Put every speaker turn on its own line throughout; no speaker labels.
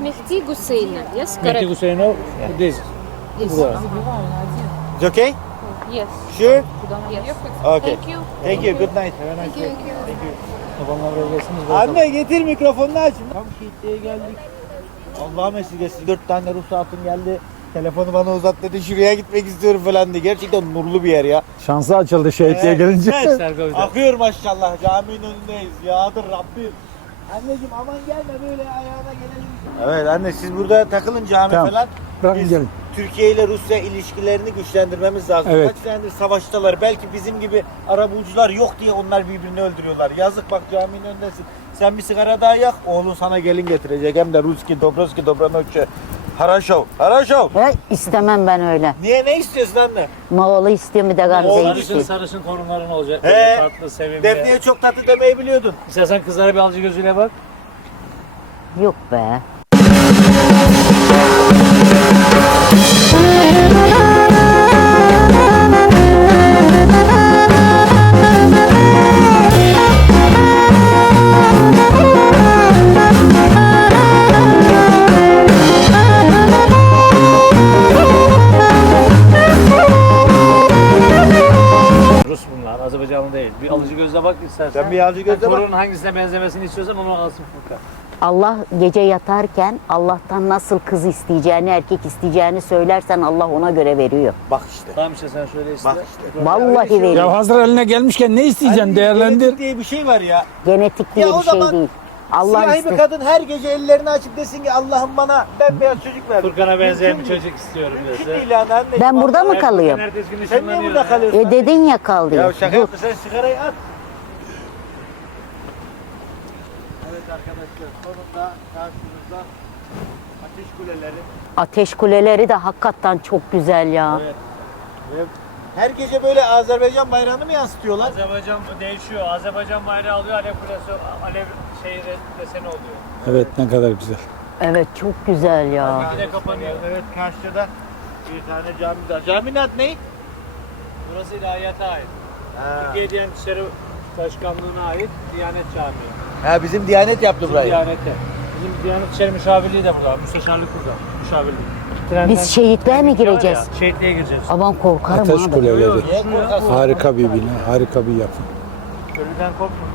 Mehdi Guseyna. Yes,
Mehdi
correct.
Hüseyinov this.
Yes.
It's okay?
Yes.
Sure?
Yes.
Okay.
Thank you.
Thank you. Good night.
Thank you.
Babamla bölgesiniz.
Anne getir mikrofonunu aç. Tam şehitliğe geldik. Allah'ım esirgesin. Dört tane ruhsatım geldi. Telefonu bana uzat dedi. Şuraya gitmek istiyorum falan diye. Gerçekten nurlu bir yer ya.
Şansı açıldı şehitliğe gelince.
Evet. Akıyor maşallah. Caminin önündeyiz. Yağdır Rabbim. Anneciğim aman gelme böyle ayağına gelelim. Evet anne siz burada takılın cami
Tamam.
falan.
Bırakın
Biz
gelin.
Türkiye ile Rusya ilişkilerini güçlendirmemiz lazım.
Evet.
Kaç senedir savaştalar. Belki bizim gibi arabulucular yok diye onlar birbirini öldürüyorlar. Yazık bak caminin önündesin. Sen bir sigara daha yak. Oğlun sana gelin getirecek. Hem de Ruski, Dobroski, Dobranoçe. Haraşov. Haraşov.
Ya istemem ben öyle.
Niye ne istiyorsun anne?
Moğol'u istiyorum bir de Gamze'yi
Moğol'u
Sarışın
istiyorum.
sarışın torunların olacak.
He.
Tatlı, sevimli.
Defne'ye çok tatlı demeyi biliyordun.
İstersen kızlara bir alıcı gözüyle bak.
Yok be.
Oh, oh, oh, oh, bak istersen.
Sen bir alıcı gözle bak.
Torunun hangisine benzemesini istiyorsan onu alsın Furkan.
Allah gece yatarken Allah'tan nasıl kız isteyeceğini, erkek isteyeceğini söylersen Allah ona göre veriyor.
Bak işte.
Tamam işte sen şöyle iste.
Bak işte.
Vallahi
şey
veriyor.
Ya hazır eline gelmişken ne isteyeceksin
Anne,
değerlendir.
genetik diye bir şey var ya.
Genetik diye
Ya o
bir şey
zaman
değil. Allah
Siyahi bir
ister.
kadın her gece ellerini açıp desin ki Allah'ım bana bembeyaz çocuk ver.
Furkan'a benzeyen bir çocuk istiyorum dese.
değil yani anne.
Ben burada mı kalıyorum?
Sen niye burada
ya.
kalıyorsun?
E dedin ya kal
Ya
diye.
şaka
Dur.
yapma sen sigarayı at. Evet sonunda karşınızda ateş kuleleri.
Ateş kuleleri de hakikaten çok güzel ya.
Evet. Ve Her gece böyle Azerbaycan bayrağını mı yansıtıyorlar?
Azerbaycan değişiyor. Azerbaycan bayrağı alıyor, Alev kulesi, Alev şey deseni oluyor.
Evet ne kadar güzel.
Evet çok güzel ya.
Yine kapanıyor.
Evet karşıda bir tane cami daha. Caminin adı ne?
Burası ilahiyata ait.
Ha.
Türkiye Diyanet İşleri Başkanlığı'na ait Diyanet Camii.
ha bizim Diyanet yaptı
Bizim
burayı.
Diyanet'e. Bizim Diyanet İşleri Müşavirliği de burada. Müsteşarlık burada. Müşavirlik. Trenden
Biz şehitliğe mi
gidiyor ya,
gireceğiz?
Şehitliğe gireceğiz.
Aman korkarım
Ateş
abi.
kuleleri. Harika bir bina, harika bir yapı.
Ölüden korkma.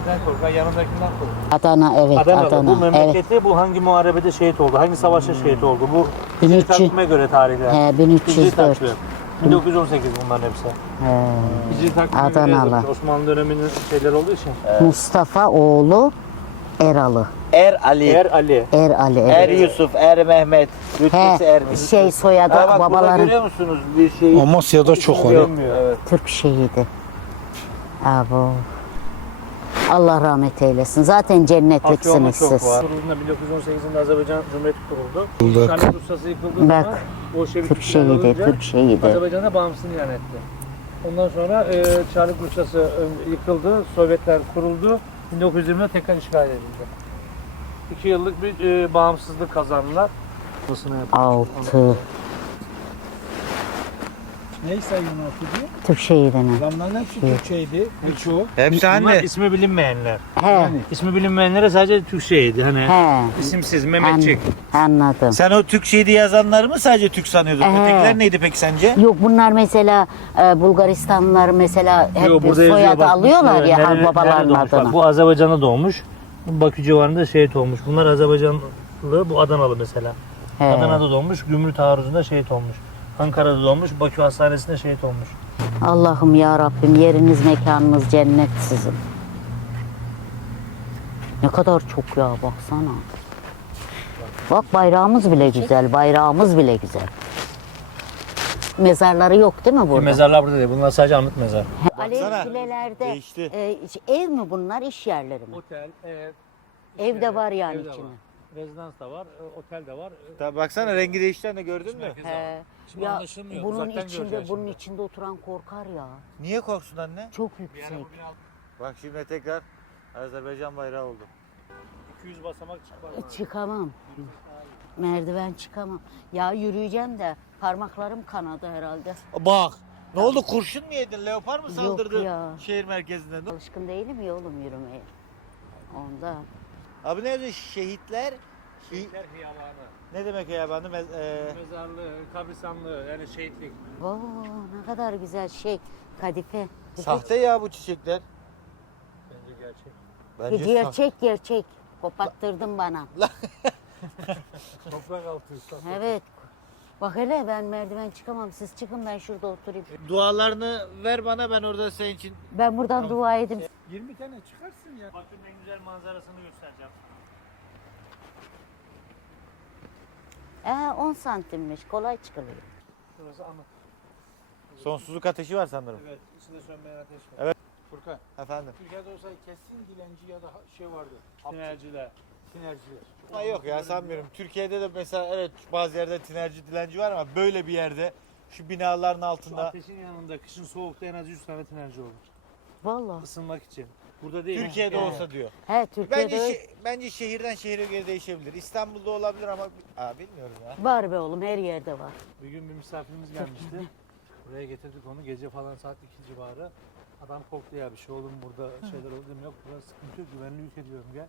Ölüden korkma. Yanındakinden korkma.
Adana evet. Adana.
Bu
evet.
memleketi bu hangi muharebede şehit oldu? Hangi savaşta şehit oldu? Bu
1300
takvime göre tarihler.
He,
Hicri
1304.
takvim. 1918 bunların hepsi.
He.
Hicri takvime göre
Adanalı.
yazılmış. Osmanlı döneminin şeyleri olduğu için.
Mustafa oğlu Eralı.
Er Ali.
Er Ali.
Er Ali.
Er
Evet.
Yusuf, Er Mehmet, Lütfüsü Er
He,
Mehmet.
şey soyadı
Ha bak burada
babaların
görüyor musunuz bir şeyi?
Amasya'da çok var.
Görünmüyor. Evet.
Türk şehidi. Abo. Allah rahmet eylesin. Zaten cennetliksiniz
çok
siz.
var. Kurulduğunda 1918'de Azerbaycan Cumhuriyeti kuruldu.
Bulduk.
Çarlık Rusyası yıkıldı
Bak,
ama Bolşevik
Türk
ihtilal
şehidi,
olunca
Türk şehidi.
Azerbaycan'a bağımsızlığını ilan etti. Ondan sonra e, Çarlık Rusyası e, yıkıldı, Sovyetler kuruldu. 1920'de tekrar işgal edildi. İki yıllık bir e, bağımsızlık kazandılar.
Altı.
Ne sayıyorsun okudu?
Türk şehidine.
Adamların hepsi Türkçeydi. Birçoğu.
Hepsi
Bunlar
anne.
ismi bilinmeyenler.
He.
İsmi bilinmeyenlere sadece Türk şehidi. Hani
He.
isimsiz
An-
Mehmetçik.
anladım.
Sen o Türk şehidi yazanları mı sadece Türk sanıyordun?
Ee.
Ötekiler neydi peki sence?
Yok bunlar mesela e, Bulgaristanlılar mesela hep
Yo, burada yazıyor
soyadı
bak,
alıyorlar ya
nerede- nerede
babaların
doğmuş? Bak,
adını.
bu Azerbaycan'da doğmuş. Bu Bakü civarında şehit olmuş. Bunlar Azerbaycanlı, bu Adanalı mesela.
He.
Adana'da doğmuş, Gümrük taarruzunda şehit olmuş. Ankara'da doğmuş, Bakü Hastanesi'nde şehit olmuş.
Allah'ım ya Rabbim yeriniz mekanınız cennet sizin. Ne kadar çok ya baksana. Bak bayrağımız bile güzel, bayrağımız bile güzel. Mezarları yok değil mi burada?
Mezarlar burada değil, bunlar sadece anıt mezar.
Alev
değişti.
e, ev mi bunlar, iş yerleri mi?
Otel, ev,
Ev de var yani içinde.
var. Rezidans da var, e, otel de var. e,
Tabii baksana rengi değişti anne gördün mü?
var.
He.
Şimdi
Ya
anlaşılmıyor,
bunun
uzaktan
içinde bunun
şimdi.
içinde oturan korkar ya.
Niye korksun anne?
Çok yüksek.
Bak şimdi tekrar Azerbaycan bayrağı oldu.
200 basamak çıkar.
Çıkamam. Merdiven çıkamam. Ya yürüyeceğim de parmaklarım kanadı herhalde.
Bak ne oldu kurşun mu yedin? Leopar mı saldırdı
ya.
şehir merkezinde?
Alışkın değilim ya oğlum yürümeye. Ondan.
Abi ne yazıyor? Şehitler
Şehitler hiyabanı.
Ne demek de mez- e,
Mezarlığı, kabristanlığı yani şehitlik.
Oo, ne kadar güzel şey. Kadife.
sahte ya bu çiçekler.
Bence gerçek.
Bence sahte.
Gerçek gerçek. Kopattırdın bana.
Toprak altı ıslak.
Evet. Bak hele ben merdiven çıkamam. Siz çıkın ben şurada oturayım.
Dualarını ver bana ben orada senin için.
Ben buradan dua edeyim.
20 tane çıkarsın ya.
Bakın en güzel manzarasını göstereceğim.
Ee, 10 santimmiş. Kolay çıkılıyor.
Şurası ana.
Sonsuzluk ateşi var sanırım.
Evet, içinde sönmeyen ateş var.
Evet.
Furkan.
Efendim.
Türkiye'de olsa kesin dilenci ya da şey vardı.
Sinerjiler.
Sinerjiler.
Ama yok ya sanmıyorum. Türkiye'de de mesela evet bazı yerde tinerci dilenci var ama böyle bir yerde şu binaların
Şu
altında
ateşin yanında kışın soğukta en az 100 tane tinerci olur.
Vallahi.
Isınmak için. Burada değil.
Türkiye'de
Yani.
olsa diyor.
He Türkiye'de
Bence şe- bence şehirden şehire göre değişebilir. İstanbul'da olabilir ama Aa, bilmiyorum ya.
var be oğlum her yerde var.
Bir gün bir misafirimiz gelmişti. Buraya getirdik onu gece falan saat 2 civarı. Adam korktu ya bir şey olur mu burada şeyler oldu dedim yok burada sıkıntı yok güvenli ülke diyorum gel.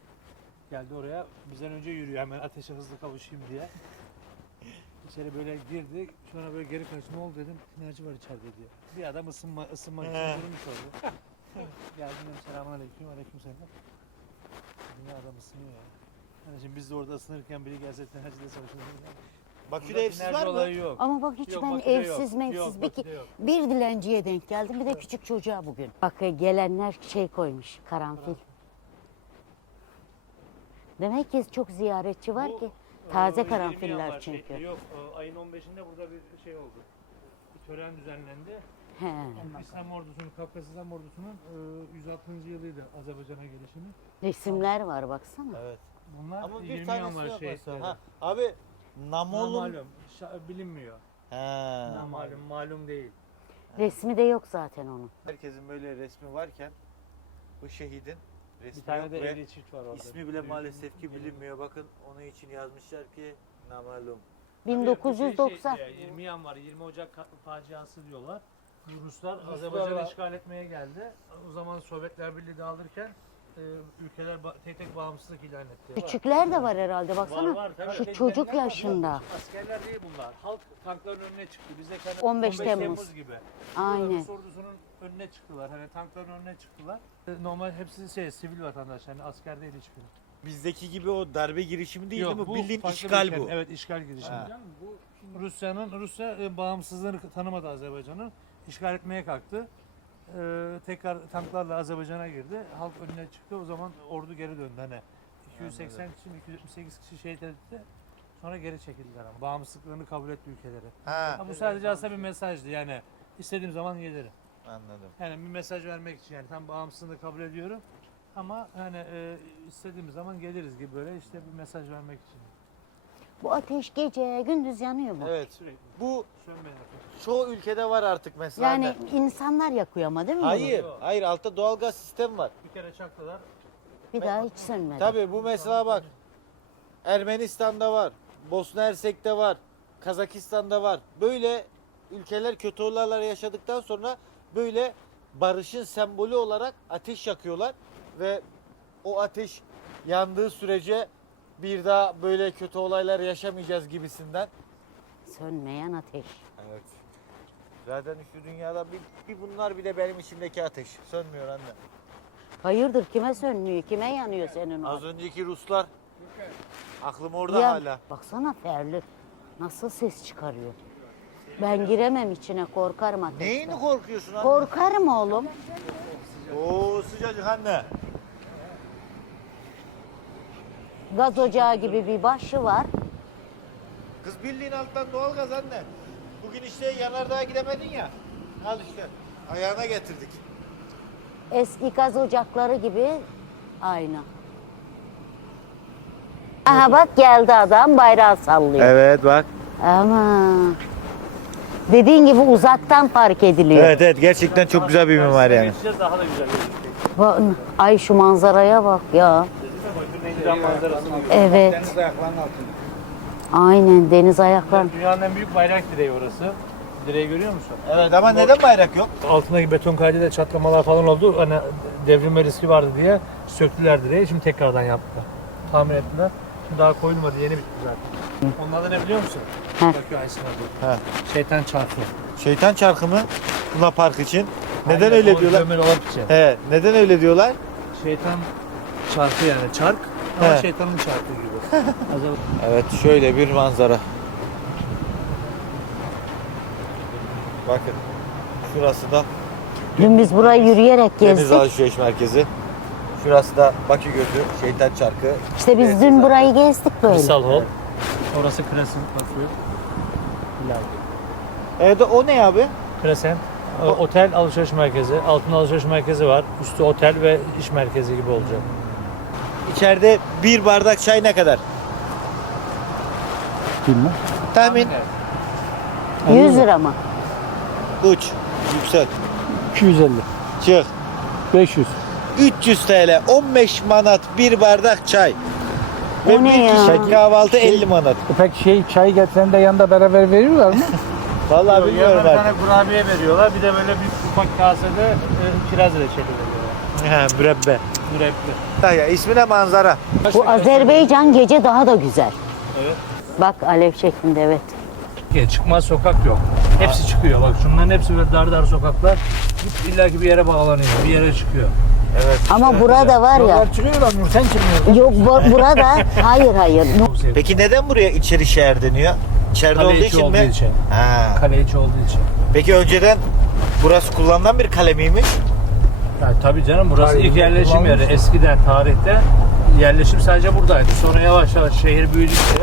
Geldi oraya bizden önce yürüyor hemen ateşe hızlı kavuşayım diye. İçeri böyle girdi sonra böyle geri kaçtı ne oldu dedim enerji var içeride diye. Bir adam ısınma, ısınmak için durmuş orada. Geldim dedim selamun aleyküm aleyküm selam. Dedim ya adam ısınıyor ya. Yani şimdi biz de orada ısınırken biri gelse enerjiyle savaşırız.
Bakü'de evsiz var mı?
yok.
Ama bak hiç
Yok,
ben
Bakü'de
evsiz
yok.
mevsiz
Yok,
bir,
Bakü'de yok.
bir dilenciye denk geldim. Bir de küçük çocuğa bugün. Bak e, gelenler şey koymuş karanfil. Demek ki çok ziyaretçi var
Bu,
ki.
Ee,
Taze
20
karanfiller
var şey,
çünkü.
Yok e, ayın 15'inde burada bir şey oldu. Bir tören düzenlendi.
He.
İslam ordusunun, Kafkas İslam ordusunun e, 106. yılıydı Azerbaycan'a gelişinin.
Resimler var baksana.
Evet.
Bunlar
Ama bir
20
tanesi
var
yok
şey.
mesela. Ha, abi Namolun.
Namalum, şa- bilinmiyor.
He.
Namalum, malum değil.
Resmi de yok zaten onun.
Herkesin böyle resmi varken bu şehidin resmi
Bir tane
yok
de
ve
evli çift var orada.
ismi bile maalesef ki bilinmiyor. Bakın onun için yazmışlar ki namalum.
Tabii bu
1990.
Şey, şey, 20 yan var, 20 Ocak ka- faciası diyorlar. Ruslar Azerbaycan'ı işgal etmeye geldi. O zaman Sovyetler Birliği dağılırken e, ülkeler ba- tek tek bağımsızlık ilan etti.
Küçükler de var herhalde baksana.
var tabii.
Şu çocuk yaşında.
Askerler değil bunlar. Halk tankların önüne çıktı. Bizde kendi
15 Temmuz.
gibi.
Aynen.
Rus ordusunun önüne çıktılar. Hani tankların önüne çıktılar. Normal hepsi şey sivil vatandaş. Yani asker değil hiçbiri.
Bizdeki gibi o darbe girişimi değil, değil mi?
bu
Bildiğin
farklı bir
işgal
ülke.
bu.
Evet işgal girişimi.
Ha.
Bu
Rusya'nın Rusya e, bağımsızlığını tanımadı Azerbaycan'ın. İşgal etmeye kalktı. Ee, tekrar tanklarla Azerbaycan'a girdi. Halk önüne çıktı. O zaman ordu geri döndü. Hani 280 kişi mi 278 kişi şehit edildi. Sonra geri çekildiler ama. Bağımsızlıklarını kabul etti ülkeleri.
Ha,
Ha, bu sadece aslında bir mesajdı. Yani istediğim zaman gelirim.
anladım.
Yani bir mesaj vermek için yani tam bağımsızlığını kabul ediyorum. Ama hani e, istediğimiz zaman geliriz gibi böyle işte bir mesaj vermek için.
Bu ateş gece gündüz yanıyor mu?
Evet.
Sürekli
Bu çoğu ülkede var artık mesela.
Yani insanlar yakıyor ama değil mi? bunu?
Hayır, hayır altta doğalgaz sistemi var.
Bir kere çaktılar.
Bir daha hiç sönmedi.
Tabii bu mesela bak. Ermenistan'da var. Bosna Hersek'te var. Kazakistan'da var. Böyle ülkeler kötü olaylar yaşadıktan sonra böyle barışın sembolü olarak ateş yakıyorlar ve o ateş yandığı sürece bir daha böyle kötü olaylar yaşamayacağız gibisinden.
Sönmeyen ateş.
Evet. Zaten şu dünyada bir, bir bunlar bir de benim içimdeki ateş. Sönmüyor anne.
Hayırdır kime sönmüyor? Kime yanıyor senin o?
Az önceki Ruslar aklım orada
Ya,
hala.
Baksana Ferli nasıl ses çıkarıyor. Ben giremem içine korkarım ateşten.
Neyini korkuyorsun anne?
Korkarım oğlum.
Oo sıcacık anne.
Gaz ocağı gibi bir başı var.
Kız bildiğin alttan doğalgaz anne. Bugün işte yanardağa gidemedin ya. Al işte. Ayağına getirdik.
Eski gaz ocakları gibi aynı. Aha bak geldi adam bayrağı sallıyor.
Evet bak.
Ama dediğin gibi uzaktan fark ediliyor.
Evet evet gerçekten çok güzel bir mimar yani.
Daha da güzel.
Ay şu manzaraya bak ya.
Güzel manzarası.
Evet.
deniz ayaklarının altında.
Aynen deniz ayakları.
Dünyanın en büyük bayrak direği orası. Direği görüyor musun?
Evet ama neden bayrak yok?
Altındaki beton kaydıyla çatlamalar falan oldu. Hani devrilme riski vardı diye söktüler direği. Şimdi tekrardan yaptılar. Tamir ettiler. Daha koyulmadı yeni bitti zaten. Adı ne biliyor musun?
He.
Bakıyor Aysin abi.
He.
Şeytan çarkı.
Şeytan çarkı mı? Luna Park için. Neden
Aynen,
öyle diyorlar?
Gömül olan için.
He, neden öyle diyorlar?
Şeytan çarkı yani çark ama
He.
şeytanın çarkı gibi.
Evet, şöyle bir manzara. Bakın. Şurası da
Dün biz burayı yürüyerek
Deniz
gezdik.
Alışveriş Merkezi. Şurası da Bakü Gölü, Şeytan Çarkı.
İşte biz dün burayı gezdik böyle.
Misal Hall. Orası Crescent. Hilal.
Evet, o ne abi?
Crescent. Otel alışveriş merkezi. Altında alışveriş merkezi var. Üstü otel ve iş merkezi gibi olacak.
İçeride bir bardak çay ne kadar?
Bilmem.
Tahmin.
100 lira mı?
Uç. Yüksel.
250.
Çık.
500.
300 TL. 15 manat bir bardak çay.
O
Ve
ne
bir
ya?
kişi kahvaltı 50 manat.
E Peki şey çay getiren de yanında beraber veriyorlar mı?
Vallahi bilmiyorum
bir
ben.
tane kurabiye veriyorlar. Bir de böyle bir ufak kasede e, kiraz reçeli veriyorlar.
He, mürebbe.
Mürebbi.
Ya ismine manzara.
Bu Azerbaycan gece daha da güzel.
Evet.
Bak alev şeklinde evet.
Ya Çıkmaz sokak yok. Hepsi çıkıyor. Bak şunların hepsi böyle dar dar sokaklar. İlla ki bir yere bağlanıyor. Bir yere çıkıyor.
Evet.
Ama burada var ya.
Yollar çıkıyorlar mı? Sen çıkmıyorsun.
Yok bu- burada hayır hayır.
Peki neden buraya içeri şehir deniyor? İçeride
Kale
olduğu
içi
için
olduğu
mi?
için.
Ha.
Kale içi olduğu için.
Peki önceden burası kullanılan bir kale miymiş?
Ya tabii canım burası
Hayır,
ilk yerleşim yeri. Eskiden tarihte yerleşim sadece buradaydı. Sonra yavaş yavaş şehir büyüdükçe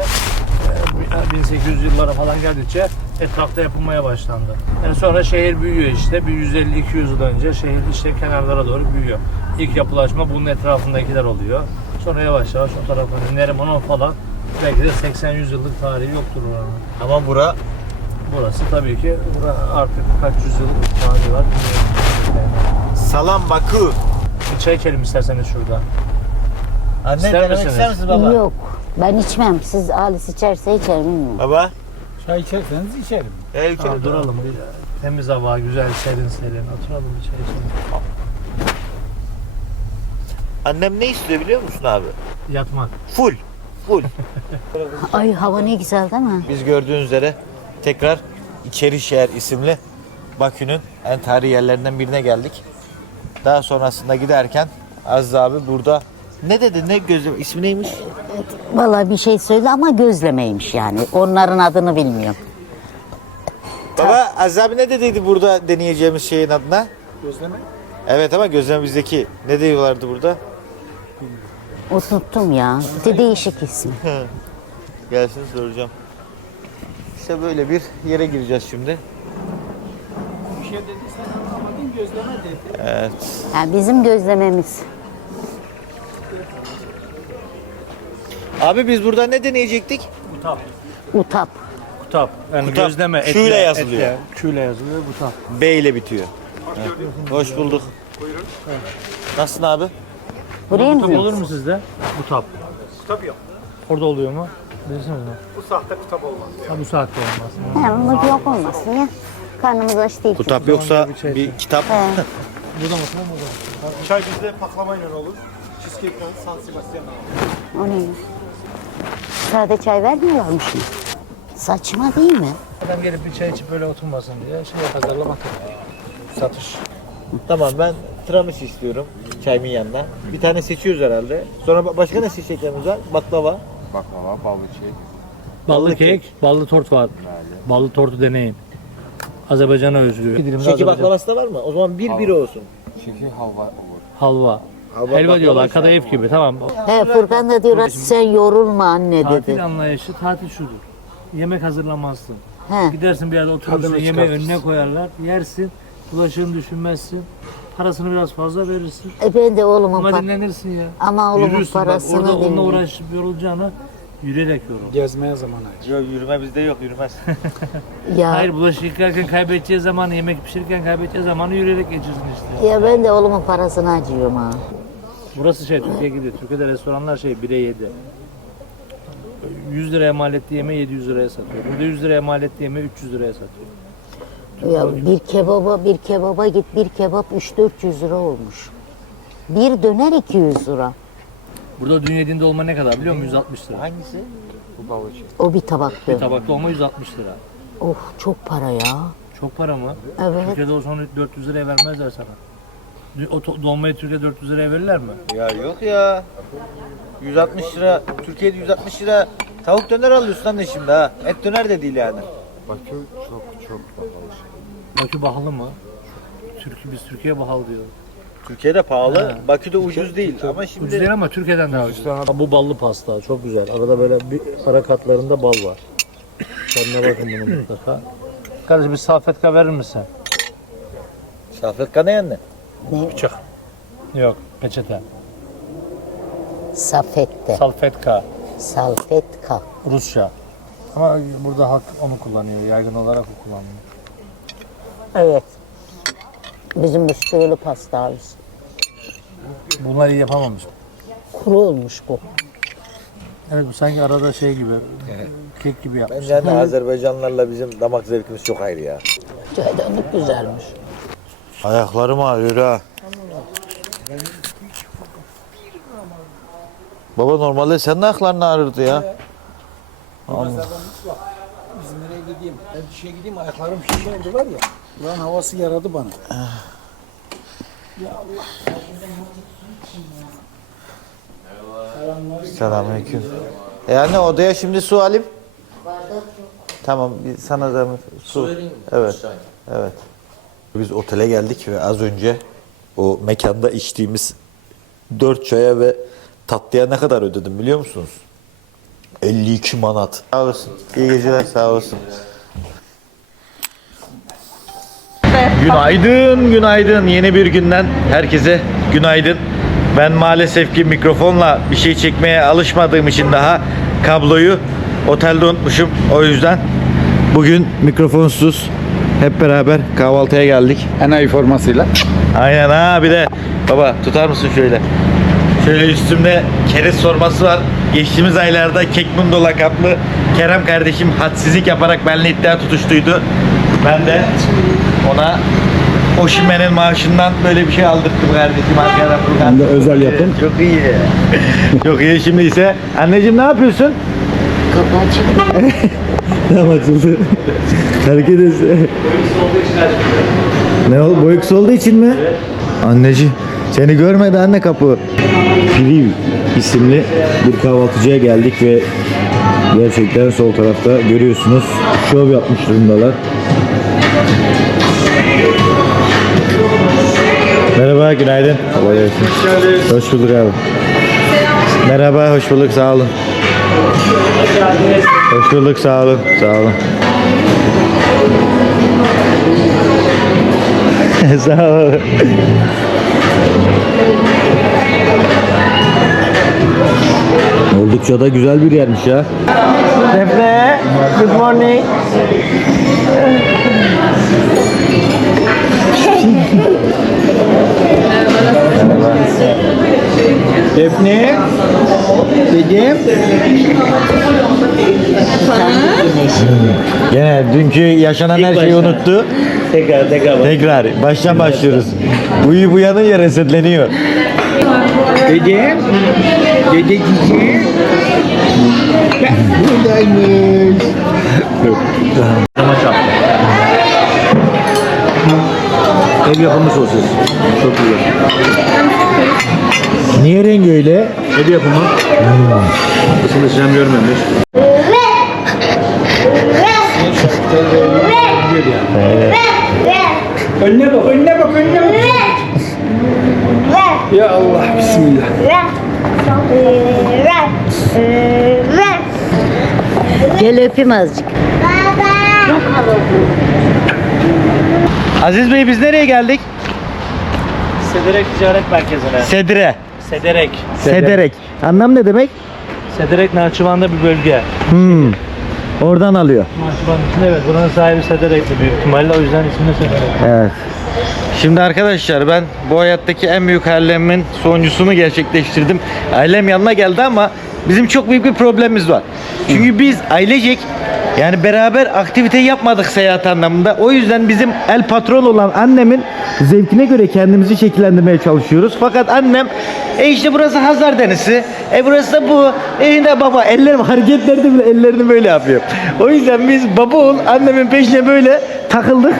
e, 1800 yıllara falan geldikçe etrafta yapılmaya başlandı. Yani sonra şehir büyüyor işte. Bir 150-200 yıl önce şehir işte kenarlara doğru büyüyor. İlk yapılaşma bunun etrafındakiler oluyor. Sonra yavaş yavaş o tarafa Nerimanov falan belki de 80-100 yıllık tarihi yoktur oranın.
Ama bura
Burası tabii ki bura artık kaç yüzyıllık tarihi var. bilmiyorum.
Salam Baku.
Bir çay içelim isterseniz şurada.
Anne
İster
denemek
misiniz?
ister misin baba?
Yok. Ben içmem. Siz Halis içerse içerim bilmiyorum.
Baba.
Çay içerseniz içerim.
Gel
Tamam,
içelim.
duralım bir temiz hava, güzel serin serin. Oturalım bir çay içelim.
Annem ne istiyor biliyor musun abi?
Yatmak.
Full. Full.
Ay hava ne güzel değil mi?
Biz gördüğünüz üzere tekrar İçerişehir isimli Bakü'nün en tarihi yerlerinden birine geldik. Daha sonrasında giderken Aziz abi burada ne dedi ne gözlem ismi neymiş?
Vallahi bir şey söyle ama gözlemeymiş yani. Onların adını bilmiyorum.
Baba Aziz abi ne dediydi burada deneyeceğimiz şeyin adına?
Gözleme.
Evet ama gözlem bizdeki ne diyorlardı burada?
Unuttum ya. De değişik isim.
Gelsin soracağım. İşte böyle bir yere gireceğiz şimdi.
Bir şey dediysen gözleme dedi.
Evet.
Yani bizim gözlememiz.
Abi biz burada ne deneyecektik?
Kutap.
Utap.
Kutap. Yani
Kutap.
gözleme.
Küyle
etle-
yazılıyor.
etle. Küyle yazılıyor kutap.
B ile bitiyor. Evet. Hoş bulduk. Nasılsın abi?
Buraya
Kutap
mı?
olur mu sizde? Kutap.
Kitap yok.
Orada oluyor mu? Bilirsiniz mi?
Bu sahte kitap olmaz.
Ha, bu saatte olmaz.
He, umut yok olmasın ya. Karnımız aç değil.
Kitap yoksa
bir
bir kitap.
He.
Burada mı? Tamam
Çay bizde paklamayla olur. Cheesecake'den San Sebastian
O ne? ya? Sade çay vermiyorlar mı? Saçma değil mi?
Adam gelip bir çay içip böyle oturmasın diye şey hazırlamak. Satış.
Tamam ben tiramisu istiyorum çayımın yanına. Bir tane seçiyoruz herhalde. Sonra ba- başka ne seçeceklerimiz var? Baklava.
Baklava, ballı çek,
Ballı,
Ballı
kek, ballı tort var. Ballı tortu deneyin. Azerbaycan'a özgü. İki dilim de
Şeki
Azerbaycan.
baklavası da var mı? O zaman bir biri olsun.
şeker, halva olur.
Halva.
Halva
Helva diyorlar, kadayıf gibi tamam.
He Furkan da diyor sen yorulma anne
Tatil
dedi.
anlayışı tatil şudur. Yemek hazırlamazsın.
He.
Gidersin bir yerde oturursun,
Tadını
yemeği
çıkartırsın.
önüne koyarlar, yersin, bulaşığını düşünmezsin. Parasını biraz fazla verirsin.
E ben de oğlumun
Ama
par-
dinlenirsin ya.
ama oğlumun
Yürürsün bak,
parasını
orada onunla
dinliyorum.
uğraşıp yorulacağına yürüyerek yorul.
Gezmeye zaman ayır.
Yok yürüme bizde yok yürümez.
Ya,
Hayır bulaşık yıkarken kaybedeceği zamanı, yemek pişirirken kaybedeceği zamanı yürüyerek geçirsin işte.
ya ben de oğlumun parasını acıyorum ha.
Burası şey Türkiye gibi. Türkiye'de restoranlar şey 1'e 7. 100 liraya mal ettiği yemeği 700 liraya satıyor. Burada 100 liraya mal ettiği yemeği 300 liraya satıyor.
Ya bir kebaba bir kebaba git bir kebap 3-400 lira olmuş. Bir döner 200 lira.
Burada dün yediğin dolma ne kadar biliyor musun? 160 lira.
Hangisi?
Bu balıçı.
O bir tabaktı.
Bir tabak dolma 160 lira.
Oh çok para ya.
Çok para mı?
Evet.
Türkiye'de olsa onu 400 liraya vermezler sana. O to- dolmayı Türkiye'de 400 liraya verirler mi?
Ya yok ya. 160 lira, Türkiye'de 160 lira tavuk döner alıyorsun lan şimdi ha. Et döner de değil yani.
Bakü çok çok pahalı şey.
Bakü pahalı mı? Türkiye, biz Türkiye pahalı diyoruz.
Türkiye'de pahalı,
Ha.
Bakü'de ucuz değil ama
Ucuz
şimdi
değil ama Türkiye'den daha ucuz. Bu ballı pasta çok güzel. Arada böyle bir ara katlarında bal var. Tadına bakın bunu mutlaka. Kardeşim bir salfetka verir misin?
Şafet Kanayan ne?
Bıçak. Yok peçete.
Safette.
Salfetka.
Salfetka.
Rusça. Ama burada halk onu kullanıyor. Yaygın olarak o kullanılıyor.
Evet. Bizim bu sığılı pasta abisi.
Bunlar iyi yapamamış.
Kuru olmuş bu.
Evet bu sanki arada şey gibi. Kek gibi yapmış.
Bence de Azerbaycanlılarla bizim damak zevkimiz çok ayrı ya.
Çaydanlık güzelmiş.
Ayaklarım ağrıyor ha. Baba normalde senin ayakların ağrırdı ya.
Bizim nereye gideyim? Ben işe gideyim ayaklarım şişerdi var ya. Buranın havası yaradı bana.
Selamünaleyküm. E anne odaya şimdi su alayım. Tamam bir sana da su. Evet. Evet. Biz otele geldik ve az önce o mekanda içtiğimiz 4 çaya ve tatlıya ne kadar ödedim biliyor musunuz? 52 manat. Sağ olasın. İyi geceler sağ olasın. Günaydın, günaydın. Yeni bir günden herkese günaydın. Ben maalesef ki mikrofonla bir şey çekmeye alışmadığım için daha kabloyu otelde unutmuşum. O yüzden bugün mikrofonsuz hep beraber kahvaltıya geldik.
Enayi formasıyla.
Aynen ha bir de baba tutar mısın şöyle? Şöyle üstümde keriz sorması var. Geçtiğimiz aylarda Kekmundo lakaplı Kerem kardeşim hadsizlik yaparak benimle iddia tutuştuydu. Ben de ona Oşimen'in maaşından böyle bir şey aldırttım kardeşim arkadan Furkan.
Hem de özel yapım.
Çok iyi. Çok iyi şimdi ise. Anneciğim ne yapıyorsun?
Kapı açık.
Tam açıldı. Hareket etsin. Ne oldu? Boyuks olduğu için mi? Anneciğim seni görmedi anne kapı. Filiv isimli bir kahvaltıcıya geldik ve gerçekten sol tarafta görüyorsunuz şov yapmış durumdalar. Merhaba, günaydın. Kolay gelsin. Hoş bulduk abi. Merhaba, hoş bulduk. Sağ olun. Hoş bulduk, sağ olun. Sağ olun. sağ olun. Oldukça da güzel bir yermiş ya. Defne, good morning. Defne, dedim. Gene dünkü yaşanan her şeyi unuttu. Tekrar tekrar. Tekrar. Baştan başlıyoruz. Uyuyup uyanınca resetleniyor.
Dede. Dede cici. Buradaymış.
Ev yapımı sosis. Çok güzel.
Niye rengi öyle?
Ev yapımı. Isıl işlem görmemiş.
Önüne bak, önüne bak, önüne bak. Ya Allah, Bismillah.
Gel öpeyim azıcık.
Aziz Bey biz nereye geldik?
Sederek Ticaret Merkezi'ne.
Sedire.
Sederek.
Sederek. Anlam ne demek?
Sederek Nahçıvan'da bir bölge.
Hmm. Oradan alıyor.
Nahçıvan için evet buranın sahibi Sederek'ti büyük ihtimalle o yüzden ismini Sederek.
Evet. Şimdi arkadaşlar ben bu hayattaki en büyük hayallerimin sonuncusunu gerçekleştirdim. Ailem yanına geldi ama bizim çok büyük bir problemimiz var. Çünkü biz ailecek yani beraber aktivite yapmadık seyahat anlamında. O yüzden bizim el patron olan annemin zevkine göre kendimizi şekillendirmeye çalışıyoruz. Fakat annem e işte burası Hazar Denizi. E burası da bu. E yine baba ellerim hareketlerde bile ellerini böyle yapıyor. O yüzden biz baba ol annemin peşine böyle takıldık.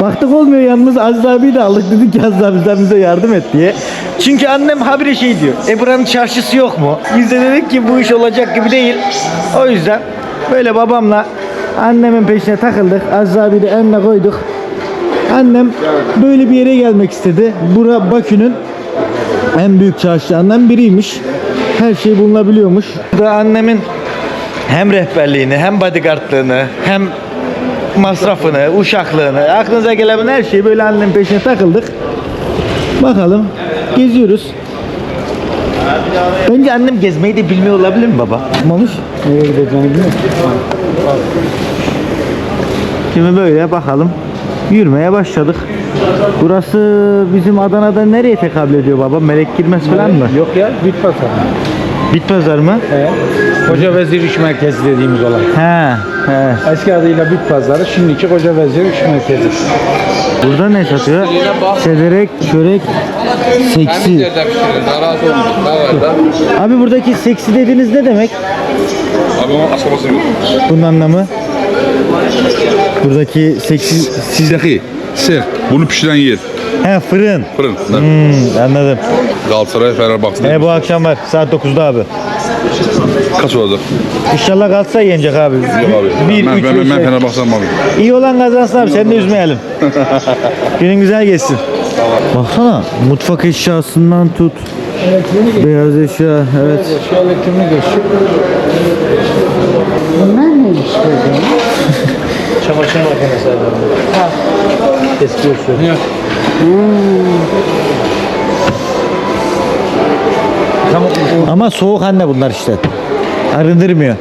Baktık olmuyor yalnız Aziz abi de aldık dedik ki Aziz abi sen bize yardım et diye. Çünkü annem habire şey diyor. E buranın çarşısı yok mu? Biz de dedik ki bu iş olacak gibi değil. O yüzden böyle babamla annemin peşine takıldık. Aziz abi de önüne koyduk. Annem böyle bir yere gelmek istedi. Bura Bakü'nün en büyük çarşılarından biriymiş. Her şey bulunabiliyormuş. Burada annemin hem rehberliğini hem bodyguardlığını hem masrafını, uşaklığını, aklınıza gelen her şeyi böyle annemin peşine takıldık. Bakalım geziyoruz. Bence annem gezmeyi de bilmiyor olabilir mi baba? Mamuş. Nereye gideceğini bilmiyor. Şimdi böyle bakalım. Yürümeye başladık. Burası bizim Adana'da nereye tekabül ediyor baba? Melek Girmez falan mı?
Yok ya, bit pazarı.
Bit pazar mı?
Koca Vezir İş Merkezi dediğimiz olan.
He. He.
Eski adıyla bit pazarı, şimdiki Koca Vezir İş Merkezi.
Burada ne satıyor? Sederek, çörek, seksi. Abi buradaki seksi dediğiniz ne demek?
Abi onun açıklaması yok.
Bunun anlamı? Buradaki seksi...
Sizdeki ser. Bunu pişiren yer.
He fırın.
Fırın.
Hmm, anladım.
Galatasaray Fenerbahçe.
E bu akşam var saat 9'da abi.
Kaç olacak?
İnşallah Galatasaray yenecek abi.
Yok abi.
Bir,
ben,
üç,
ben, ben, ben. Fenerbahçe'den alayım.
İyi olan kazansın abi seni de üzmeyelim. Günün güzel geçsin. Baksana mutfak eşyasından tut. Beyaz eşya evet.
Şu elektronik eşya.
Bunlar neymiş böyle?
Çamaşır makinesi abi. Eski usul.
Ama soğuk anne bunlar işte. Arındırmıyor.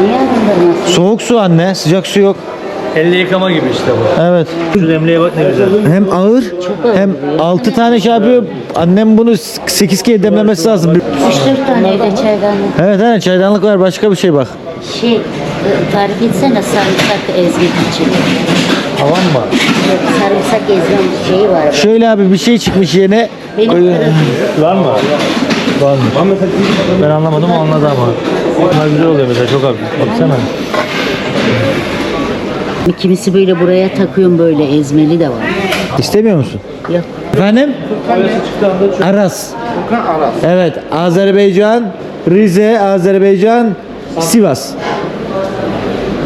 Niye arındırmasın?
Soğuk su anne, sıcak su yok.
Elle yıkama gibi işte bu.
Evet.
Şu demliğe bak ne güzel.
Hem ağır hem 6 tane şey yapıyor. Annem bunu 8 kere demlemesi lazım.
3-4 tane evde çaydanlık.
Evet evet çaydanlık var başka bir şey bak.
Şey, e, tarif etsene sarımsak ezmek için.
Havan mı?
Yok, sarımsak ezme şeyi var.
Şöyle abi bir şey çıkmış yine.
Benim
Öyle-
Var mı? Var mı? Ben anlamadım o anladı ama. Bunlar güzel oluyor mesela çok hafif. Baksana.
Kimisi böyle buraya takıyorum böyle ezmeli de var.
İstemiyor musun?
Yok.
Efendim? Aras. Evet, Azerbaycan, Rize, Azerbaycan, Sivas.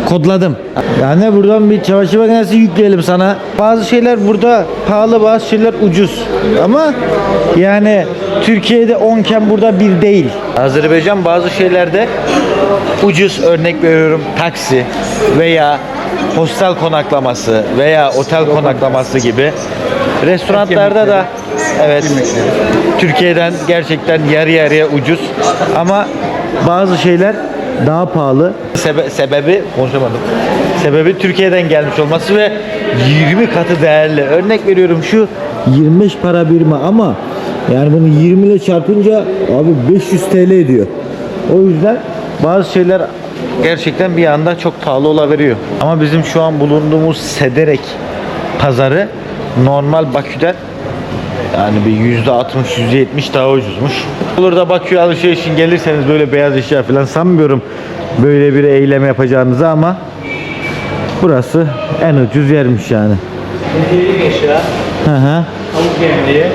Kodladım. Yani buradan bir çamaşır makinesi yükleyelim sana. Bazı şeyler burada pahalı, bazı şeyler ucuz. Ama yani Türkiye'de 10 iken burada bir değil. Azerbaycan bazı şeylerde ucuz örnek veriyorum taksi veya hostel konaklaması veya otel konaklaması gibi. Restoranlarda da evet Türkiye'den gerçekten yarı yarıya ucuz ama bazı şeyler daha pahalı. Sebe- sebebi konuşamadım. Sebebi Türkiye'den gelmiş olması ve 20 katı değerli. Örnek veriyorum şu 25 para birimi ama yani bunu 20 ile çarpınca abi 500 TL ediyor. O yüzden bazı şeyler gerçekten bir anda çok pahalı olabiliyor. Ama bizim şu an bulunduğumuz Sederek pazarı normal Bakü'den yani bir yüzde 60 yüzde 70 daha ucuzmuş. Olur da Bakü'ye alışveriş için gelirseniz böyle beyaz eşya falan sanmıyorum böyle bir eylem yapacağınızı ama burası en ucuz yermiş yani.
Hediyelik eşya,
Hı hı.
tavuk yemliği.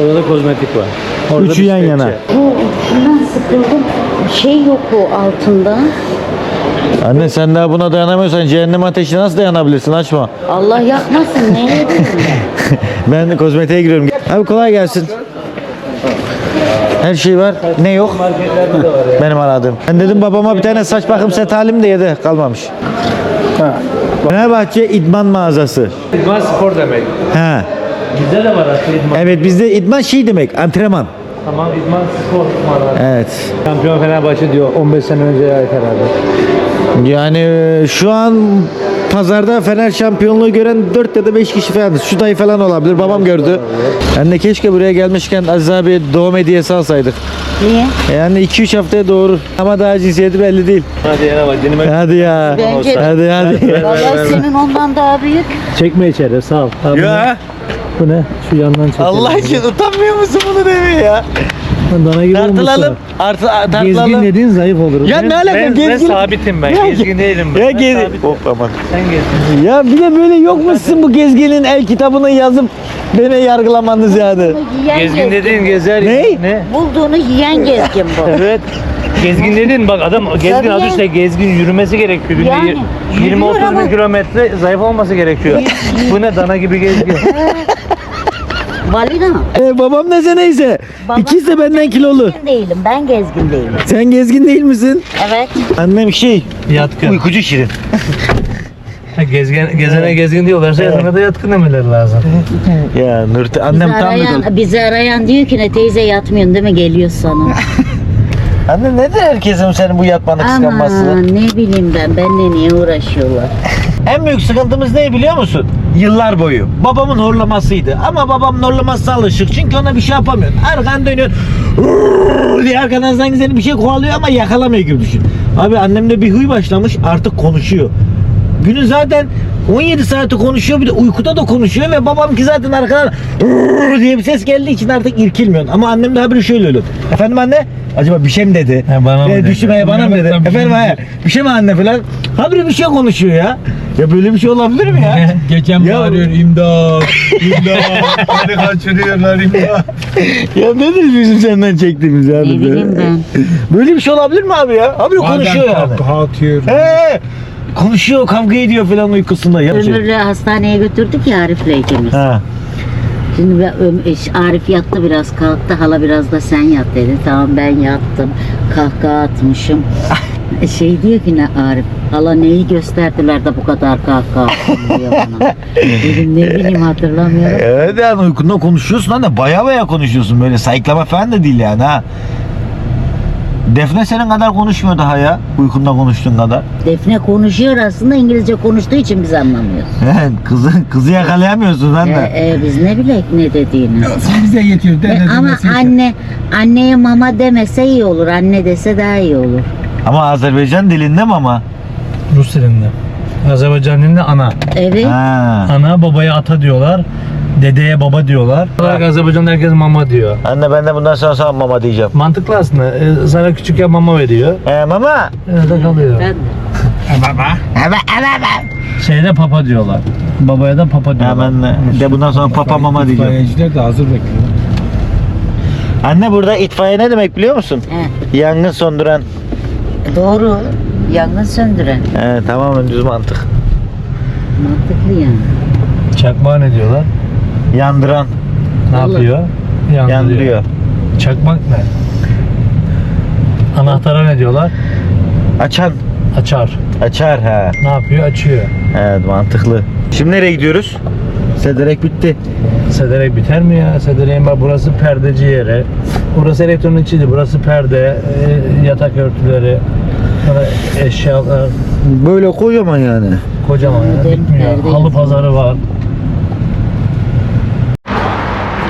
Orada da kozmetik var. Orada
Üçü yan yana.
Bu şundan sıkıldım. Şey yok o altında.
Anne sen daha buna dayanamıyorsan cehennem ateşine nasıl dayanabilirsin açma.
Allah yakmasın. Ne ben?
Ben kozmetiğe giriyorum. Abi kolay gelsin. Her şey var. Ne yok? Benim aradığım. Ben dedim babama bir tane saç bakım set halim de yedi. Kalmamış. Fenerbahçe idman mağazası.
İdman spor demek.
He.
Bizde de var aslında idman.
Evet bizde idman şey demek antrenman.
Tamam idman spor manası.
Evet.
Şampiyon Fenerbahçe diyor 15 sene önce ait herhalde.
Yani e, şu an pazarda Fener şampiyonluğu gören 4 ya da 5 kişi falan. Şu dayı falan olabilir. Babam gördü. Ben de keşke buraya gelmişken Aziz abi doğum hediyesi alsaydık.
Niye?
Yani 2-3 haftaya doğurur. Ama daha cinsiyeti belli değil.
Hadi yana bak dinime
Hadi ya.
Bence-
Hadi hadi.
Vallahi senin ondan daha büyük.
çekme içeri sağ ol.
Ya
Bu ne? Şu yandan çekelim.
Allah için utanmıyor musun bunu demeye ya?
Dana gibi
Tartılalım. Artı tartılalım.
dediğin zayıf olur.
Ya ne alaka
ben,
gezgin?
Ben sabitim ben.
Ya-
gezgin değilim ben.
Ya
Ben
gez.
sabitim.
Hop aman.
Sen gezgin.
Ya bir de böyle yok musun bu gezginin el kitabını yazıp beni yargılamanız yani?
Gezgin
gezgin.
dediğin gezer.
Ne?
Ne?
Bulduğunu yiyen gezgin bu.
Evet. Gezgin dedin bak adam gezgin adı üstte gezgin yürümesi gerekiyor. Günde
Yani, yürüyor
20-30
ama-
bin kilometre zayıf olması gerekiyor. Bu ne dana gibi gezgin.
Balina.
Ee, babam neyse neyse.
Babam-
İkisi de benden kilolu.
Gezgin değilim. Ben gezgin değilim.
Sen gezgin değil misin?
Evet.
Annem şey,
Yatkın.
uykucu şirin.
Ha, Gezgen, gezene gezgin diyorlarsa yazana da yatkın demeleri lazım.
Ya Nurten,
Bizi
annem tam bir
arayan, bizi arayan diyor ki ne teyze yatmıyorsun değil mi? Geliyor sana.
Anne nedir herkesin senin bu yatmanı kıskanması?
Aman ne bileyim ben. Benle niye uğraşıyorlar?
En büyük sıkıntımız ne biliyor musun? Yıllar boyu. Babamın horlamasıydı. Ama babamın horlaması alışık. Çünkü ona bir şey yapamıyorsun. Arkan dönüyorsun. Diye arkadan sanki seni bir şey kovalıyor ama yakalamıyor gibi düşün. Abi annemde bir huy başlamış artık konuşuyor. Günün zaten 17 saati konuşuyor bir de uykuda da konuşuyor ve babamki zaten arkadan diye bir ses geldiği için artık irkilmiyorsun. Ama annem de haberi şöyle oluyor. Efendim anne? Acaba bir şey mi dedi?
He, bana mı
Ee,
dedi?
Düşmeye bana mı dedi?
Tabii.
Efendim he, bir şey mi anne falan? Haberi bir şey konuşuyor ya. Ya böyle bir şey olabilir mi ya?
Geçen
Ya-
bağırıyor imdat, imdat, beni kaçırıyorlar imdat.
ya nedir bizim senden çektiğimiz yani?
Ne bileyim ben.
Böyle bir şey olabilir mi abi ya? Abi konuşuyor yani.
kahkaha atıyor.
He, konuşuyor, kavga ediyor falan uykusunda. Ya şey.
Ömür'le hastaneye götürdük ya Arif'le ikimiz.
Ha.
Şimdi eş- Arif yattı biraz kalktı. Hala biraz da sen yat dedi. Tamam ben yattım. Kahkaha atmışım. E, şey diyor ki ne Arif. Hala neyi gösterdiler de bu kadar kahkaha attın diyor bana. Dedim ne bileyim hatırlamıyorum.
Evet yani uykunda konuşuyorsun hani baya baya konuşuyorsun böyle sayıklama falan da değil yani ha. Defne senin kadar konuşmuyor daha ya uykunda konuştuğun kadar.
Defne konuşuyor aslında İngilizce konuştuğu için biz anlamıyoruz.
He, kızı, kızı yakalayamıyorsun sen
E,
de.
e, biz ne bilek ne dediğini.
Bize yetiyor.
E, ama anne anneye mama demese iyi olur. Anne dese daha iyi olur.
Ama Azerbaycan dilinde mi ama?
Rus dilinde. Azerbaycan dilinde ana.
Evet.
Ha.
Ana babaya ata diyorlar. Dedeye baba diyorlar. Olarak Azerbaycan'da herkes mama diyor.
Anne ben de bundan sonra sana mama diyeceğim.
Mantıklı aslında. Ee, sana küçükken mama veriyor.
Ee, mama.
Öyle kalıyor.
Ben de.
Şeyde papa diyorlar. Babaya da papa diyorlar.
Hemen de, de bundan sonra papa mama diyeceğim.
İtfaiyeciler de hazır bekliyor.
Anne burada itfaiye ne demek biliyor musun?
He.
Yangın söndüren.
Doğru. Yangın söndüren.
Evet tamamen düz mantık.
Mantıklı yani.
Çakmağa ne diyorlar?
Yandıran.
Ne
Vallahi.
yapıyor? Yandırıyor.
Yandırıyor.
Çakmak ne? Anahtara ne diyorlar?
Açan.
Açar.
Açar ha.
Ne yapıyor? Açıyor.
Evet mantıklı. Şimdi nereye gidiyoruz? Sederek bitti.
Sederek biter mi ya? Sederek'in bak burası perdeci yeri. Burası elektronikçiydi. Burası perde, e, yatak örtüleri, sonra eşyalar,
Böyle kocaman yani.
kocaman ya,
Perde,
bitmiyor.
perde
Halı pazarı var.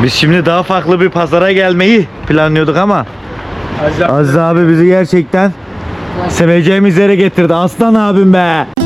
Biz şimdi daha farklı bir pazara gelmeyi planlıyorduk ama Aziz abi bizi gerçekten seveceğimiz yere getirdi. Aslan abim be.